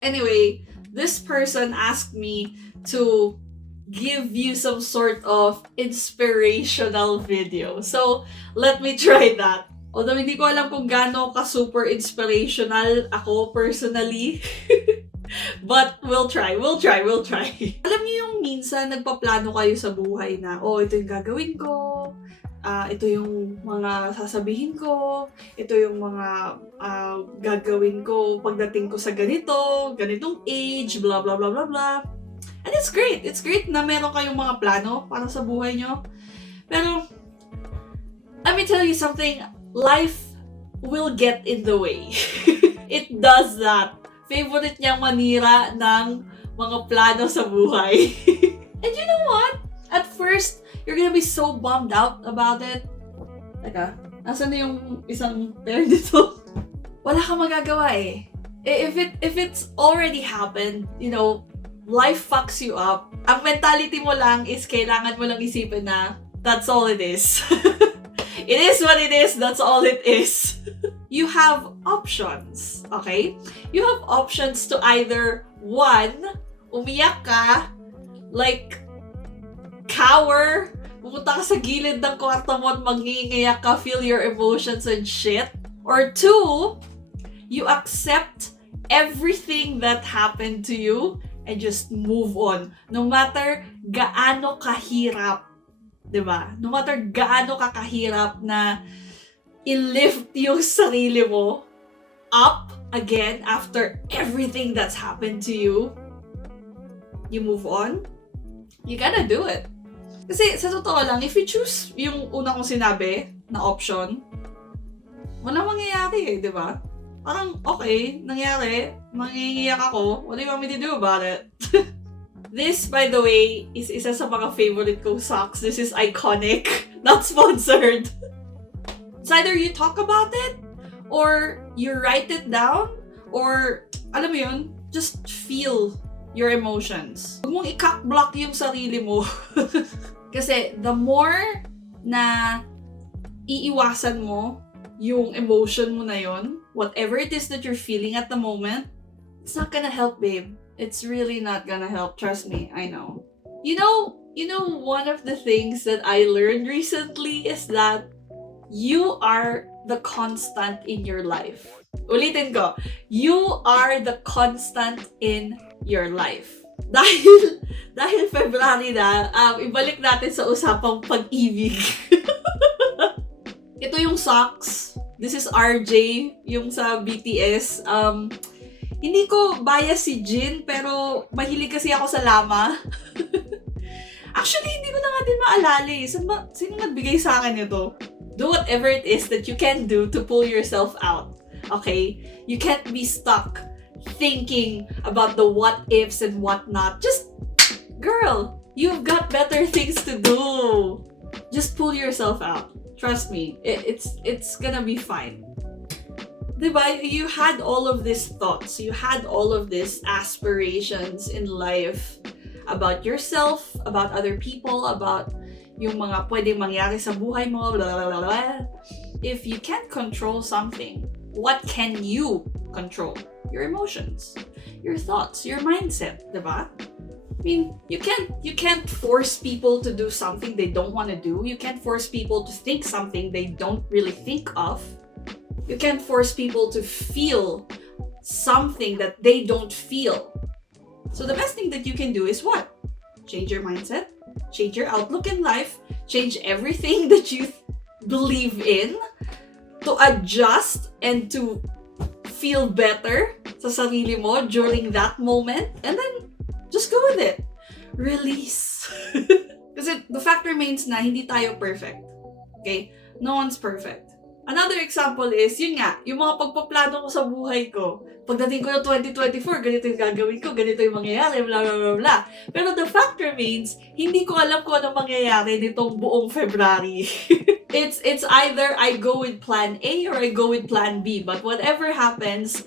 Anyway, this person asked me to give you some sort of inspirational video. So, let me try that. Although hindi ko alam kung gaano ka super inspirational ako personally. But we'll try. Alam niyo yung minsan nagpaplano kayo sa buhay na, ito yung gagawin ko, ito yung mga sasabihin ko, ito yung mga gagawin ko pagdating ko sa ganitong age, blah blah blah blah blah. And it's great. It's great na meron kayong mga plano para sa buhay nyo. Pero, let me tell you something, life will get in the way. It does that. Favorite niyang manira ng mga plano sa buhay. And you know what? At first, you're gonna be so bummed out about it. Teka, nasan na yung isang pair dito? Wala kang magagawa eh. If it's already happened, life fucks you up. Ang mentality mo lang is kailangan mo lang isipin na that's all it is. It is what it is, that's all it is. You have options, okay? You have options to either, one, umiyak ka, like, cower, pumunta ka sa gilid ng kwarto mo at mangingiyak ka, feel your emotions and shit. Or two, you accept everything that happened to you and just move on. No matter gaano kahirap, diba? No matter gaano kakahirap na i-lift yung sarili mo up again after everything that's happened to you, you move on, you gotta do it. Kasi sa totoo lang, if you choose yung una kong sinabi na option, walang mangyayari eh, di ba? Parang, okay, nangyari, mangingiyak ako, what do you want me to do about it? This, by the way, is isa sa mga favorite kong socks. This is iconic, not sponsored. It's either you talk about it, or you write it down, or, alam mo yun, just feel your emotions. Huwag mong i-cock-block yung sarili mo. Kasi the more na iiwasan mo yung emotion mo na yun, whatever it is that you're feeling at the moment, it's not gonna help, babe. It's really not gonna help. Trust me, I know. You know, one of the things that I learned recently is that you are the constant in your life. Ulitin ko, you are the constant in your life. Dahil February na, ibalik natin sa usapang pag-ibig. Ito yung socks. This is RJ, yung sa BTS. Hindi ko bias si Jin, pero mahilig kasi ako sa llama. Actually, hindi ko na nga din maalala eh. Sino nagbigay sa akin ito? Do whatever it is that you can do to pull yourself out. Okay? You can't be stuck thinking about the what ifs and what not. Just, girl, you've got better things to do. Just pull yourself out. Trust me, it's gonna be fine. Diba? You had all of these thoughts, you had all of these aspirations in life about yourself, about other people, about yung mga pwedeng mangyari sa buhay mo, blah, blah, blah, blah. If you can't control something, what can you control? Your emotions, your thoughts, your mindset, diba? I mean, you can't force people to do something they don't want to do. You can't force people to think something they don't really think of. You can't force people to feel something that they don't feel. So the best thing that you can do is what? Change your mindset, change your outlook in life, change everything that you believe in to adjust and to feel better sa sarili mo during that moment, and then just go with it. Release. Kasi the fact remains na hindi tayo perfect. Okay? No one's perfect. Another example is, yun nga, yung mga pagpaplano ko sa buhay ko. Pagdating ko ng 2024, ganito yung gagawin ko, ganito yung mangyayari, blah, blah, blah, blah. Pero the fact remains, hindi ko alam kung anong mangyayari nitong buong February. It's either I go with plan A or I go with plan B. But whatever happens,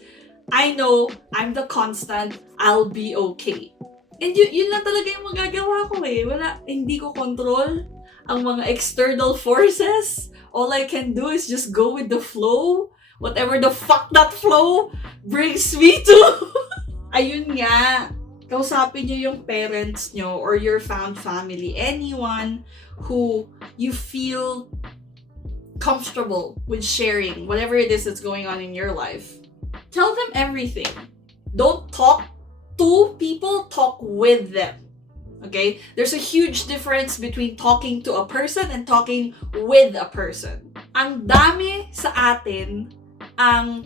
I know I'm the constant, I'll be okay. And yun lang talaga yung magagawa ko eh. Hindi ko control ang mga external forces. All I can do is just go with the flow. Whatever the fuck that flow brings me to. Ayun nga, kausapin nyo yung parents nyo or your found family, anyone who you feel comfortable with sharing whatever it is that's going on in your life. Tell them everything. Don't talk to people, talk with them. Okay? There's a huge difference between talking to a person and talking with a person. Ang dami sa atin ang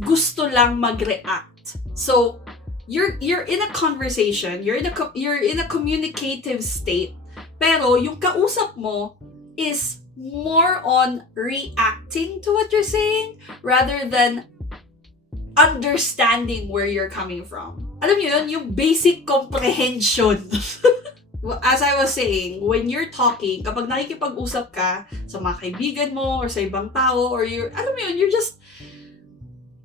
gusto lang mag-react. So, you're in a conversation, you're in a communicative state, pero yung kausap mo is more on reacting to what you're saying rather than understanding where you're coming from. Alam niyo yun, yung basic comprehension. As I was saying, when you're talking, kapag nakikipag-usap ka sa mga kaibigan mo or sa ibang tao, or alam mo yun, you're just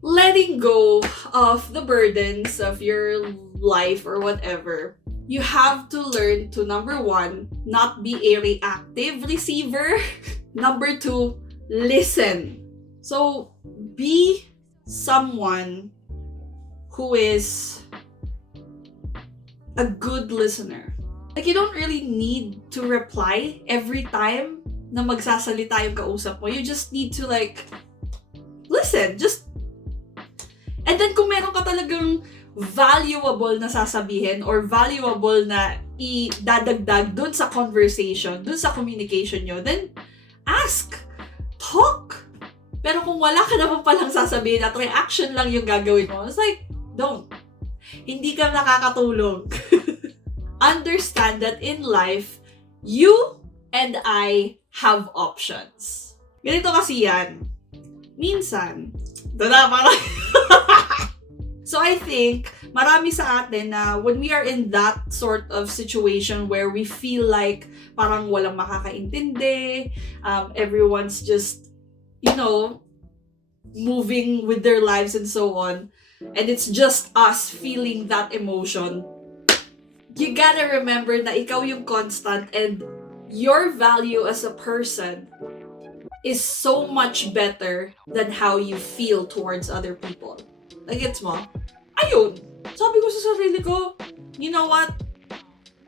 letting go of the burdens of your life or whatever. You have to learn to, number one, not be a reactive receiver. Number two, listen. So, be someone who is a good listener. Like, you don't really need to reply every time na magsasalita yung kausap mo. You just need to listen. And then kung meron ka talagang valuable na sasabihin or valuable na idadagdag dun sa conversation, dun sa communication nyo, then ask. Talk. Pero kung wala ka naman palang sasabihin at reaction lang yung gagawin mo, it's like, don't. Hindi ka nakakatulong. Understand that in life, you and I have options. Ganito kasi yan. Minsan, parang so I think, marami sa atin na when we are in that sort of situation where we feel like parang walang makakaintindi, everyone's just, moving with their lives and so on, and it's just us feeling that emotion, you gotta remember na ikaw yung constant and your value as a person is so much better than how you feel towards other people. Gets mo? Ayun. Sabi ko sa sarili ko, you know what?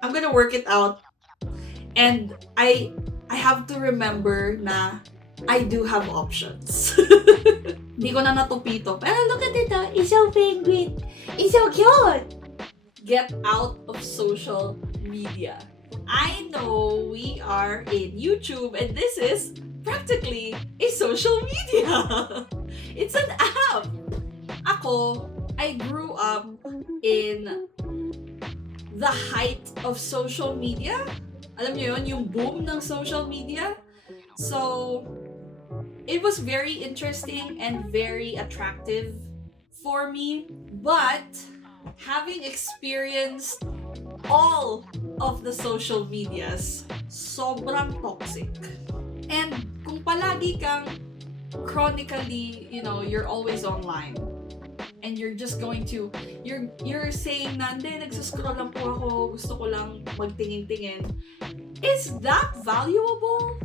I'm gonna work it out. And I have to remember na I do have options. Hindi ko na natupito. Pero look at it, it's so penguin. It's so cute. Get out of social media. I know we are in YouTube and this is practically a social media. It's an app. Ako, I grew up in the height of social media. Alam niyo yun, yung boom ng social media. So, it was very interesting and very attractive for me. But, having experienced all of the social medias, sobrang toxic. And kung palagi kang chronically, you're always online, and you're just going to, you're saying na, hindi, nagsuscroll lang po ako, gusto ko lang magtingin-tingin. Is that valuable?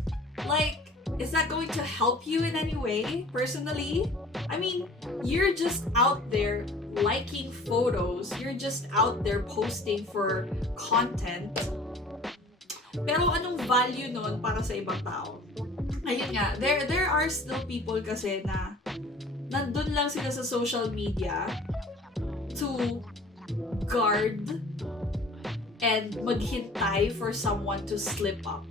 Is that going to help you in any way, personally? I mean, you're just out there liking photos, you're just out there posting for content, pero anong value nun para sa ibang tao? Ayun nga, there are still people kasi na nandun lang sila sa social media to guard and maghintay for someone to slip up.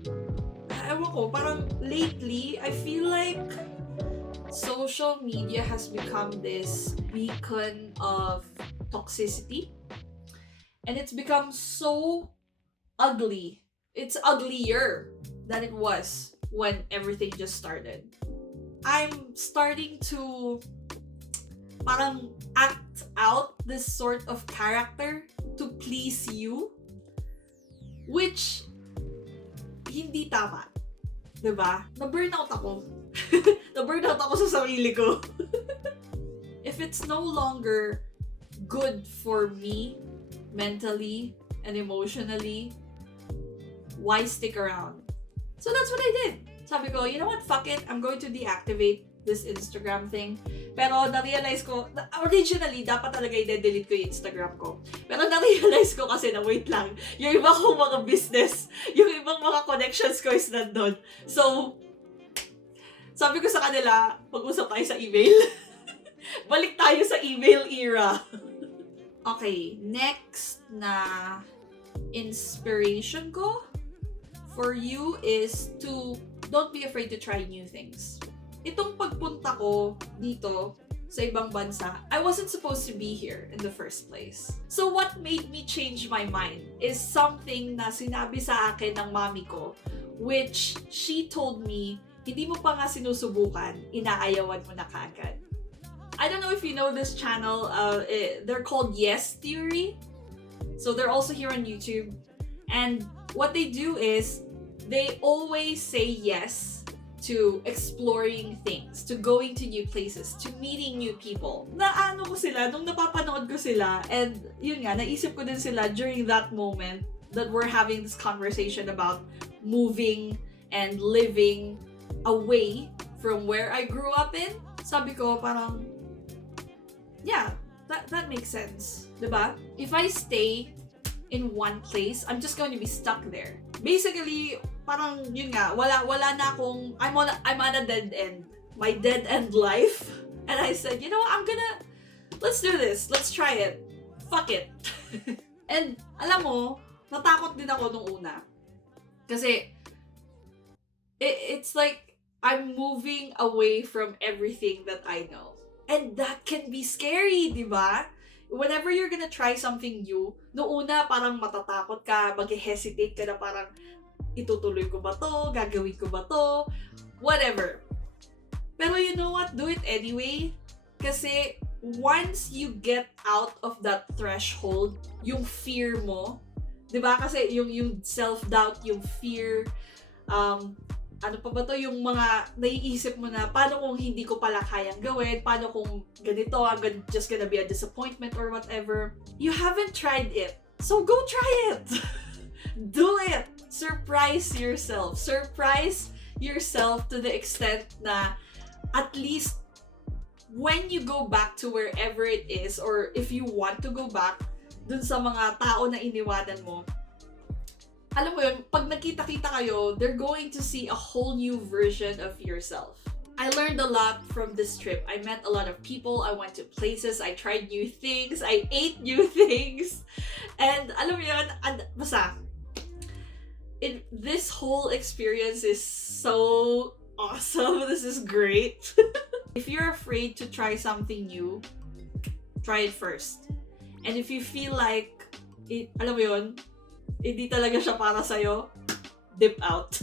Ewan ko, parang lately, I feel like social media has become this beacon of toxicity. And it's become so ugly. It's uglier than it was when everything just started. I'm starting to parang act out this sort of character to please you, which hindi tama. Diba? Na-burnout ako. Na-burnout ako sa sarili ko. If it's no longer good for me, mentally and emotionally, why stick around? So that's what I did. Sabi ko, you know what? Fuck it. I'm going to deactivate this Instagram thing. Pero na-realize ko, originally, dapat talaga i-delete ko yung Instagram ko. Pero na-realize ko kasi na wait lang, yung iba kong mga business, yung ibang mga connections ko is nandun. So, sabi ko sa kanila, pag-usap tayo sa email. Balik tayo sa email era. Okay, next na inspiration ko for you is to don't be afraid to try new things. Itong pagpunta ko dito sa ibang bansa, I wasn't supposed to be here in the first place. So what made me change my mind is something na sinabi sa akin ng mami ko, which she told me, hindi mo pa nga sinusubukan, inaayawan mo na kaagad. I don't know if you know this channel, they're called Yes Theory. So they're also here on YouTube. And what they do is, they always say yes to exploring things, to going to new places, to meeting new people. Naano ko sila, nung napapanood ko sila, and yun nga, naisip ko din sila during that moment that we're having this conversation about moving and living away from where I grew up in. Sabi ko, parang, yeah, that makes sense. Diba? If I stay in one place, I'm just going to be stuck there. Basically, parang yun nga, wala na akong, I'm on a dead end. My dead end life. And I said, you know what, let's do this. Let's try it. Fuck it. And alam mo, natakot din ako nung una. Kasi, it's like, I'm moving away from everything that I know. And that can be scary, di ba? Whenever you're gonna try something new, noong una parang matatakot ka, mag-hesitate ka na parang, itutuloy ko ba to? Gagawin ko ba to? Whatever. Pero you know what? Do it anyway. Kasi once you get out of that threshold, yung fear mo, di ba? Kasi yung self-doubt, yung fear, ano pa ba to? Yung mga naiisip mo na, paano kung hindi ko pala kayang gawin? Paano kung ganito, I'm just gonna be a disappointment or whatever. You haven't tried it. So go try it! Do it! Surprise yourself. Surprise yourself to the extent na at least when you go back to wherever it is, or if you want to go back dun sa mga tao na iniwanan mo, alam mo yun, pag nakita-kita kayo, they're going to see a whole new version of yourself. I learned a lot from this trip. I met a lot of people. I went to places. I tried new things. I ate new things. And alam mo yun, basta, this whole experience is so awesome. This is great. If you're afraid to try something new, try it first. And if you feel like, alam mo yun, hindi talaga siya para sa'yo, dip out.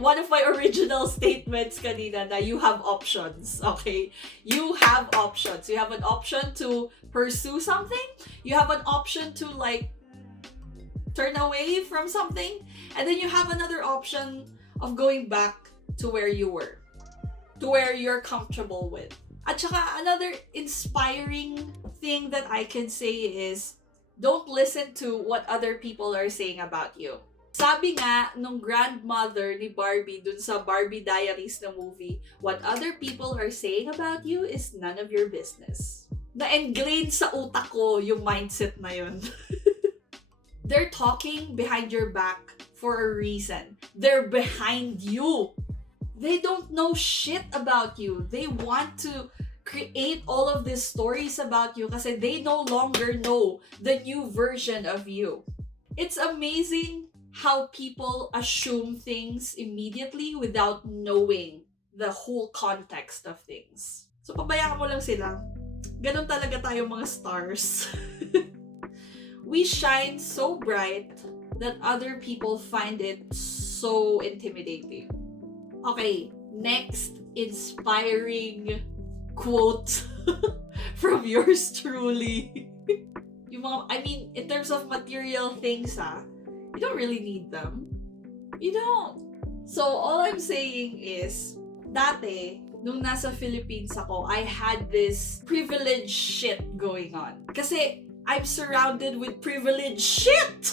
One of my original statements kanina na you have options, okay? You have options. You have an option to pursue something. You have an option to like turn away from something. And then you have another option of going back to where you were. To where you're comfortable with. At saka another inspiring thing that I can say is, don't listen to what other people are saying about you. Sabi nga nung grandmother ni Barbie dun sa Barbie Diaries na movie, what other people are saying about you is none of your business. Na-engrain sa utak ko yung mindset na yun. They're talking behind your back for a reason. They're behind you. They don't know shit about you. They want to create all of these stories about you kasi they no longer know the new version of you. It's amazing how people assume things immediately without knowing the whole context of things. So pabayaan mo lang sila. Ganun talaga tayo mga stars. We shine so bright that other people find it so intimidating. Okay, next inspiring quote from yours truly. Yung mga, I mean, in terms of material things, you don't really need them. You don't. So, all I'm saying is, dati, nung nasa Philippines ako, I had this privileged shit going on. Kasi, I'm surrounded with privileged shit!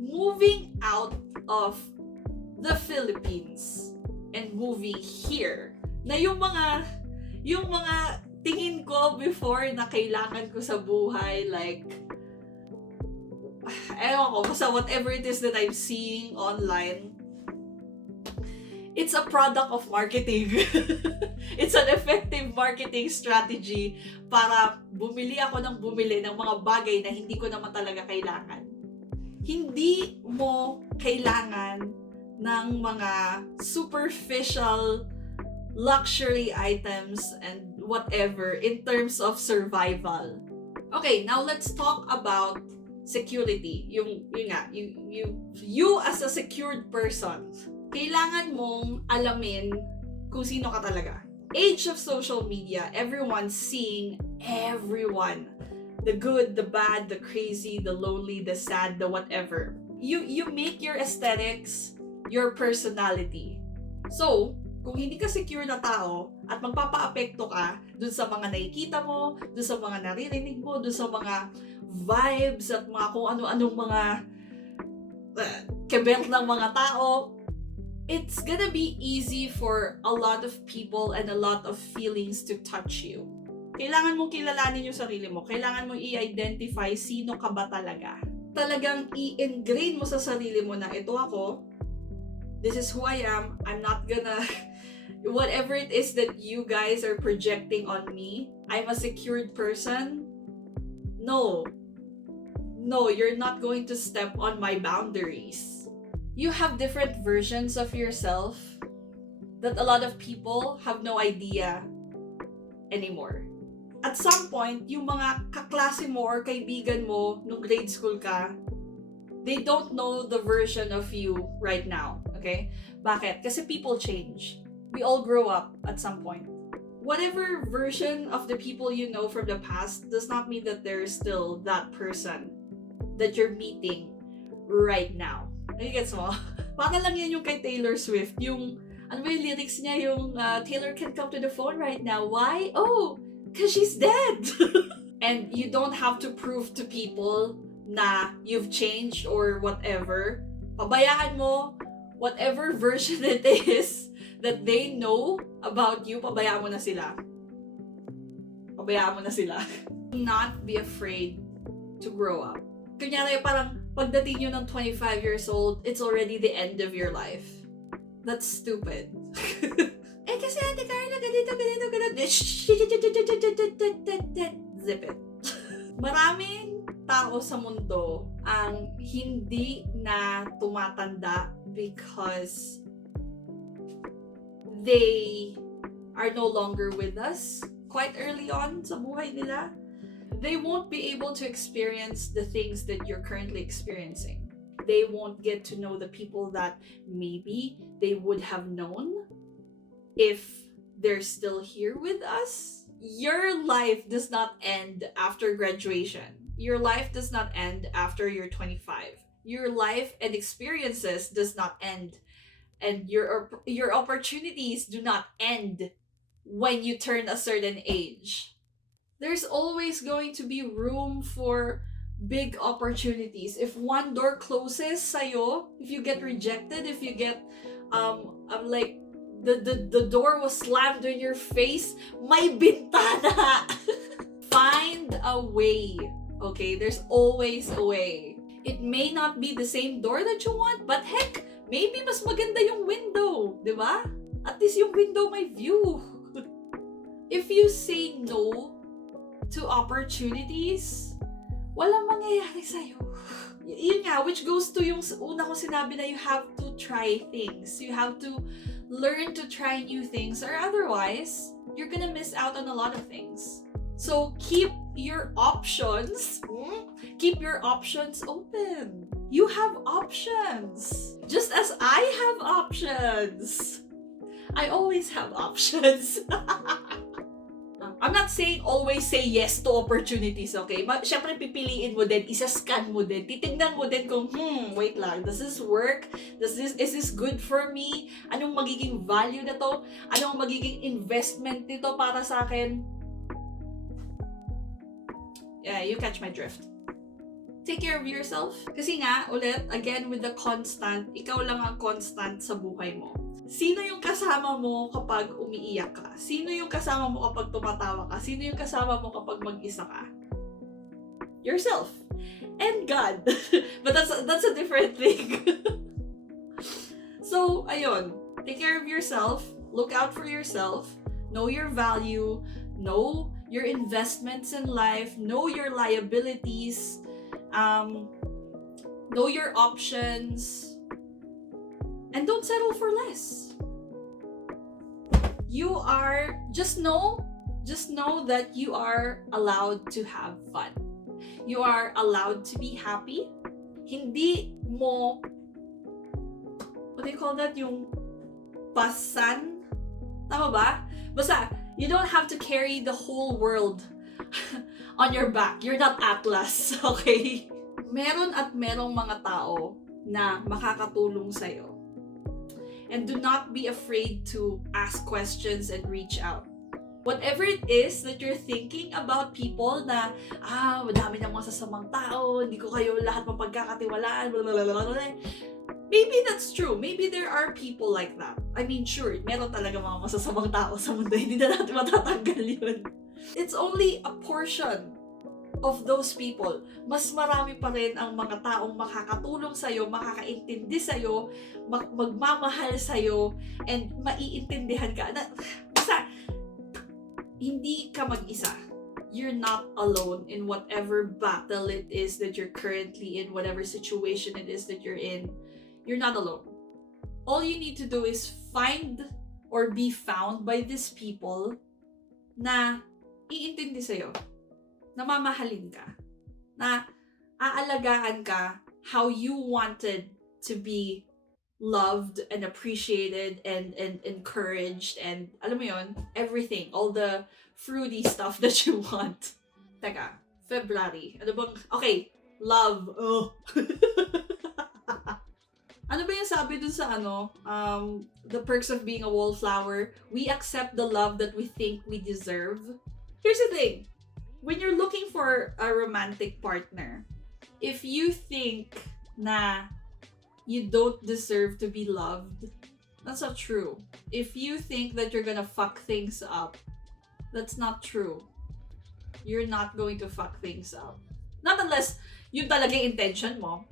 Moving out of the Philippines and moving here Na yung mga tingin ko before na kailangan ko sa buhay, like, ewan ko, basta whatever it is that I'm seeing online, it's a product of marketing. It's an effective marketing strategy para bumili ako ng mga bagay na hindi ko naman talaga kailangan. Hindi mo kailangan ng mga superficial luxury items and whatever in terms of survival. Okay, now let's talk about security. You as a secured person, kailangan mong alamin kung sino ka talaga. Age of social media, everyone's seeing everyone. The good, the bad, the crazy, the lonely, the sad, the whatever. You make your aesthetics your personality. So, kung hindi ka secure na tao at magpapa-apekto ka dun sa mga nakikita mo, dun sa mga naririnig mo, dun sa mga vibes at mga kung ano-anong mga kebel ng mga tao, it's gonna be easy for a lot of people and a lot of feelings to touch you. Kailangan mong kilalanin yung sarili mo. Kailangan mong i-identify sino ka ba talaga. Talagang i-ingrain mo sa sarili mo na ito ako, this is who I am, I'm not gonna whatever it is that you guys are projecting on me, I'm a secured person. No, you're not going to step on my boundaries. You have different versions of yourself that a lot of people have no idea anymore. At some point, yung mga kaklase mo or kaibigan mo nung grade school ka, they don't know the version of you right now. Okay? Bakit? Kasi people change. We all grow up at some point. Whatever version of the people you know from the past does not mean that they're still that person that you're meeting right now. Nagigets mo? Baka lang yan yung kay Taylor Swift. Yung, ano ba yung lyrics niya? Yung, Taylor can't come to the phone right now. Why? Oh, because she's dead. And you don't have to prove to people na you've changed or whatever. Pabayaan mo whatever version it is that they know about you, pabayaan mo na sila. Pabayaan mo na sila. Do not be afraid to grow up. Kunyari, parang pagdating nyo ng 25 years old, it's already the end of your life. That's stupid. Eh, kasi Ate Carla, ganito. Zip it. Maraming tao sa mundo ang hindi na tumatanda because they are no longer with us quite early on sa buhay nila. They won't be able to experience the things that you're currently experiencing. They won't get to know the people that maybe they would have known if they're still here with us. Your life does not end after graduation. Your life does not end after you're 25. Your life and experiences does not end. And your opportunities do not end when you turn a certain age. There's always going to be room for big opportunities. If one door closes sa'yo, if you get rejected, if you get like the door was slammed in your face, may bintana. Find a way. Okay, there's always a way. It may not be the same door that you want, but heck, maybe mas maganda yung window, di ba? At least yung window may view. If you say no to opportunities, walang mangyayari sa'yo. Yun nga, which goes to yung una ko sinabi na you have to try things. You have to learn to try new things, or otherwise, you're gonna miss out on a lot of things. So keep your options open. You have options. Just as I have options. I always have options. I'm not saying always say yes to opportunities, okay? Siyempre, pipiliin mo din, isa-scan mo din, titignan mo din kung, wait lang, does this work? Is this good for me? Anong magiging value na to? Anong magiging investment nito para sa akin? Yeah, you catch my drift. take care of yourself. Kasi nga, ulit, again, with the constant, ikaw lang ang constant sa buhay mo. Sino yung kasama mo kapag umiiyak ka? Sino yung kasama mo kapag tumatawa ka? Sino yung kasama mo kapag mag-isa ka? Yourself. And God. But that's a different thing. So, ayun. Take care of yourself. Look out for yourself. Know your value. Know your investments in life. Know your liabilities. Know your options, and don't settle for less. Just know that you are allowed to have fun. You are allowed to be happy. Hindi mo, what do you call that? Yung pasan? Tama ba? Basta, you don't have to carry the whole world on your back. You're not Atlas, okay? Meron at merong mga tao na makakatulong sa'yo. And do not be afraid to ask questions and reach out. Whatever it is that you're thinking about people na, madami ng masasamang tao, hindi ko kayo lahat mapagkakatiwalaan, blah, blah, blah, blah, blah. Maybe that's true. Maybe there are people like that. I mean, sure, meron talaga mga masasamang tao sa mundo. Hindi na natin matatanggal yun. It's only a portion of those people. Mas marami pa rin ang mga taong makakatulong sa'yo, makakaintindi sa'yo, magmamahal sa'yo, and maiintindihan ka. Basta, hindi ka mag-isa. You're not alone in whatever battle it is that you're currently in, whatever situation it is that you're in. You're not alone. All you need to do is find or be found by these people na iintindi sa'yo, na mamahalin ka, na aalagaan ka how you wanted to be loved and appreciated and encouraged and alam mo yon, everything, all the fruity stuff that you want. Teka, February. Ano bang, okay, love. Oh. Ano ba yung sabi dun sa The Perks of Being a Wallflower? We accept the love that we think we deserve. Here's the thing. When you're looking for a romantic partner, if you think na you don't deserve to be loved, that's not true. If you think that you're gonna fuck things up, that's not true. You're not going to fuck things up. Not unless yun talaga yung intention mo.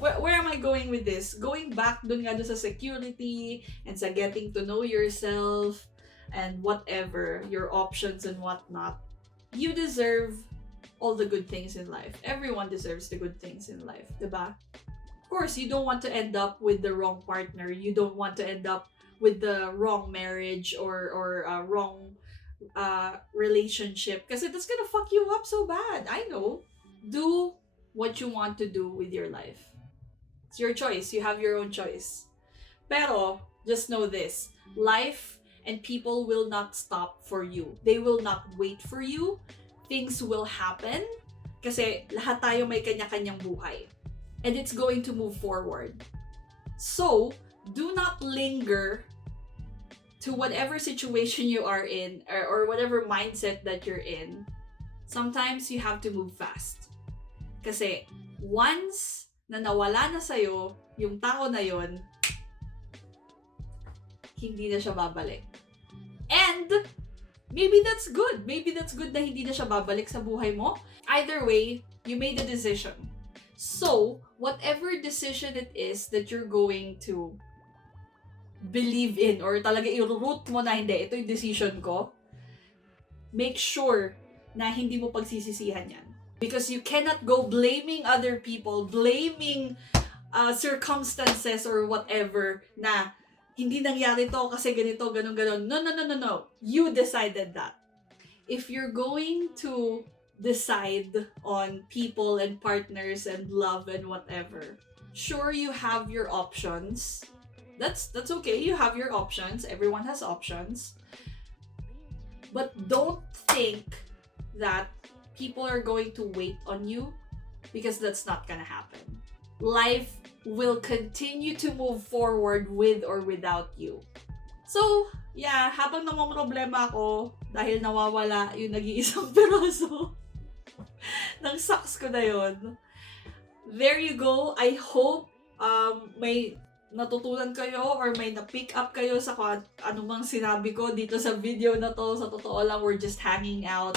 Where am I going with this? Going back dun nga dun sa security and sa getting to know yourself and whatever, your options and whatnot. You deserve all the good things in life. Everyone deserves the good things in life, diba? Of course, you don't want to end up with the wrong partner. You don't want to end up with the wrong marriage or wrong relationship kasi that's gonna fuck you up so bad. I know. Do what you want to do with your life. It's your choice. You have your own choice. Pero, just know this. Life and people will not stop for you. They will not wait for you. Things will happen. Kasi lahat tayo may kanya-kanyang buhay. And it's going to move forward. So, do not linger to whatever situation you are in or whatever mindset that you're in. Sometimes you have to move fast. Kasi once na nawala na sa'yo yung tao na yon, hindi na siya babalik. And maybe that's good. Maybe that's good na hindi na siya babalik sa buhay mo. Either way, you made a decision. So, whatever decision it is that you're going to believe in or talaga i-root mo na hindi, ito yung decision ko, make sure na hindi mo pagsisisihan yan. Because you cannot go blaming other people, blaming circumstances or whatever na hindi nangyari to kasi ganito, ganon. No. You decided that. If you're going to decide on people and partners and love and whatever, sure you have your options. That's okay. You have your options. Everyone has options. But don't think that people are going to wait on you because that's not gonna happen. Life will continue to move forward with or without you. So, yeah, habang namamroblema ako dahil nawawala yung nag-iisang piraso, ng socks ko na yon. There you go. I hope may natutunan kayo or may na-pick up kayo sa anumang sinabi ko dito sa video na to. Sa totoo lang, we're just hanging out.